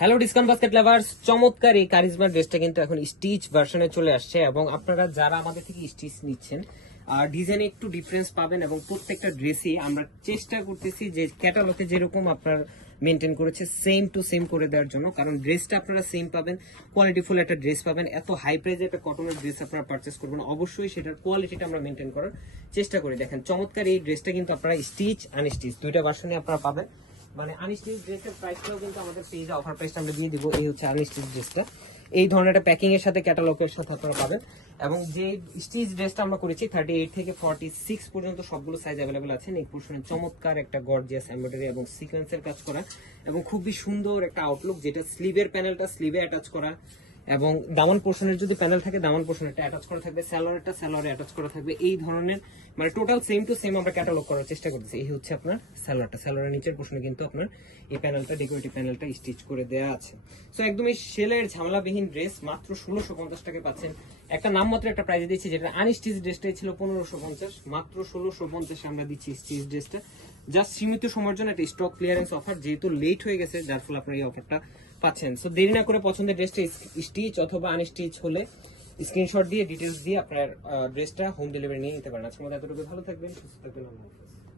Hello discount basket lovers, চমৎকার এই charisma ড্রেসটা কিন্তু এখন স্টিচ ভার্সনে চলে আসছে এবং আপনারা যারা আমাদের থেকে স্টিচ নিচ্ছেন ডিজাইনে একটু ডিফারেন্স পাবেন এবং প্রত্যেকটা ড্রেসই আমরা চেষ্টা করতেছি যে ক্যাটালগে যেরকম আপনার মেনটেন করেছে সেম টু সেম করে দেওয়ার জন্য, কারণ ড্রেসটা আপনারা সেম পাবেন, কোয়ালিটিফুল একটা ড্রেস পাবেন। এত হাই প্রাইজে একটা কটনের ড্রেস আপনারা পারচেস করবেন, অবশ্যই সেটার কোয়ালিটিটা আমরা মেনটেন করার চেষ্টা করি। দেখেন চমৎকার এই ড্রেসটা কিন্তু আপনারা স্টিচ আনস্টিচ দুইটা ভার্সনে আপনারা পাবেন। মানে আনস্টিচ ড্রেসের প্রাইসটাও কিন্তু আমাদের পেজে অফার প্রাইসটা আমরা দিয়ে দিব। এই হচ্ছে আনস্টিচ ড্রেসটা, এই ধরনের একটা প্যাকিং এর সাথে ক্যাটালগের সাথে আপনারা পাবেন। এবং যে স্টিচ ড্রেসটা আমরা করেছি 38 থেকে 46 পর্যন্ত সবগুলো সাইজ অ্যাভেলেবেল আছে। নেক পোর্শনে চমৎকার একটা গর্জিয়াস এমব্রয়ডারি এবং সিকোয়েন্সের কাজ করা এবং খুবই সুন্দর একটা আউটলুক, যেটা স্লিভের প্যানেলটা স্লিভে অ্যাটাচ করা এবং দামান পোর্শনের যদি প্যানেল থাকে দামান পোর্শনটা অ্যাটাচ করা থাকবে, স্যালোয়ারটা স্যালোয়ারে অ্যাটাচ করা থাকবে। এই ধরনের মানে টোটাল সেম টু সেম আমরা ক্যাটালগ করার চেষ্টা করতেছি। এই হচ্ছে আপনার স্যালোয়ারটা, স্যালোয়ারের নিচের পোর্শনে কিন্তু আপনার এই প্যানেলটা ডেকোরেটিভ প্যানেলটা স্টিচ করে দেওয়া আছে। সো একদম এই সেলের ঝামেলাবিহীন ড্রেস মাত্র 1650 টাকায় পাচ্ছেন। একটা নাম মাত্র একটা প্রাইজে দিচ্ছি, যেটা আনস্টিচ ড্রেসটাই ছিল 1550, মাত্র 1650 আমরা দিচ্ছি স্টিচ ড্রেসটা। জাস্ট সীমিত সময়ের জন্য একটা স্টক ক্লিয়ারেন্স অফার, যেহেতু লেট হয়ে গেছে যার ফলে আপনারা এই অফারটা পাচ্ছেন। সো দেরি না করে পছন্দের ড্রেসটা স্টিচ অথবা আনস্টিচ হলে স্ক্রিনশট দিয়ে ডিটেলস দিয়ে আপনার ড্রেসটা হোম ডেলিভারি নিয়ে নিতে পারেন। আজকের মতো এতটুকু, ভালো থাকবেন, সুস্থ থাকবেন।